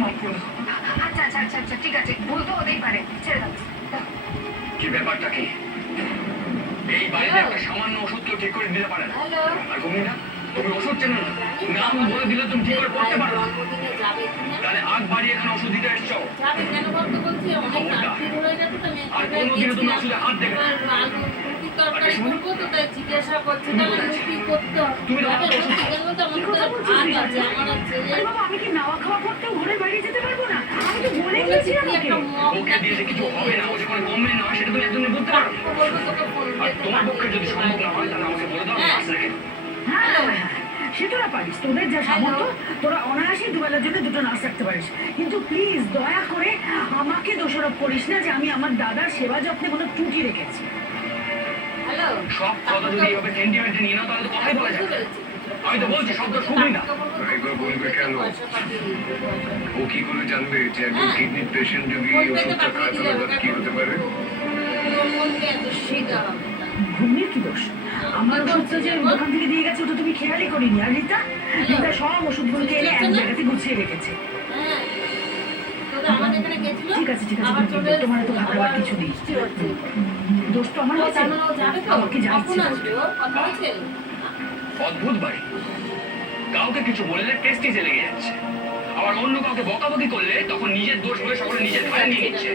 মাফ করুন। আচ্ছা আচ্ছা আচ্ছা আচ্ছা ঠিক আছে, ভুল তো হতেই পারে, ছেড়ে দাও। কি ব্যাপারটা কি? এই বাড়িতে একটা সামান্য ওষুধ তো ঠিক করে দিতে পারে না। হ্যালো, আর তুমি না, তুমি ওষুধ চেনো না, নাম বলে দিলে তুমি ঠিক করে পড়তে পারো না। জন্মদিনে যাবে কিনা তাহলে আগ বাড়িয়ে এখানে ওষুধ দিতে এসছো। যাবে কেন বলতে বলছি অনেক রাত্রি হয়ে গেছে তো আমি আর কোনোদিনও তুমি ওষুধে হাত দেবে না। আলু রুটি তরকারি করবো তো তাই জিজ্ঞাসা করছি তাহলে রুটি করতে হবে তুমি তো যাবে ওষুধ রুটি কেন তো আমার তো ভাত আছে আমার আর ছেলে আরে বাবা, আমি কি নাওয়া খাওয়া করতেও ঘরের বাইরে যেতে পারবো না? আমি তো বলে গেছিলাম ওকে। একটা মগ ওকে দিয়ে যে কিছু হবে না, ও যে কোনো কমপ্লেন নয় সেটা তুমি একদমই বুঝতে পারো। বলবো তোকে ফোন আর দিতে তোমার পক্ষে যদি সম্ভব না হয় তাহলে আমাকে বলে দাও, আমি পাশে রেখে দেবো। হ্যাঁ হ্যাঁ, সে তোরা পারিস, তোদের যা সামর্থ্য তোরা অনায়াসে দুবেলার জন্য দুটো নার্স রাখতে পারিস, কিন্তু প্লিজ দয়া করে আমাকে দোষারোপ করিস না যে আমি আমার দাদার সেবা যত্নে কোনো ত্রুটি রেখেছি। হ্যালো সব কথা যদি এইভাবে সেন্টিমেন্টে নিয়ে নাও তাহলে তো কথাই বলা যাবে না। আমি তো বলছি শব্দ শুনবি না। একবার বলবে কেন? ও কি করে জানবে যে একজন কিডনি পেশেন্ট যদি এই ওষুধটা খায় তাহলে তার কি হতে পারে? ঘুমিয়ে কি দোষ? আমার ওষুধটা যে দোকান থেকে দিয়ে গেছে ওটা তুমি খেয়ালই করিনি। আর রিতা, রিতা সব ওষুধগুলোকে এনে এক জায়গাতে গুছিয়ে রেখেছে। ঠিক আছে ঠিক আছে, তোমার তো ভাবার কিছু নেই। দোষ তো আমার হয়েছে, আমাকে যাচ্ছি। অদ্ভুত বাড়ি, কাউকে কিছু বললে টেস্টি লেগে যাচ্ছে, আবার অন্য কাউকে বকাবকি করলে তখন নিজের দোষ বলে সকলে নিজের ঘাড়ে নিয়ে নিচ্ছে।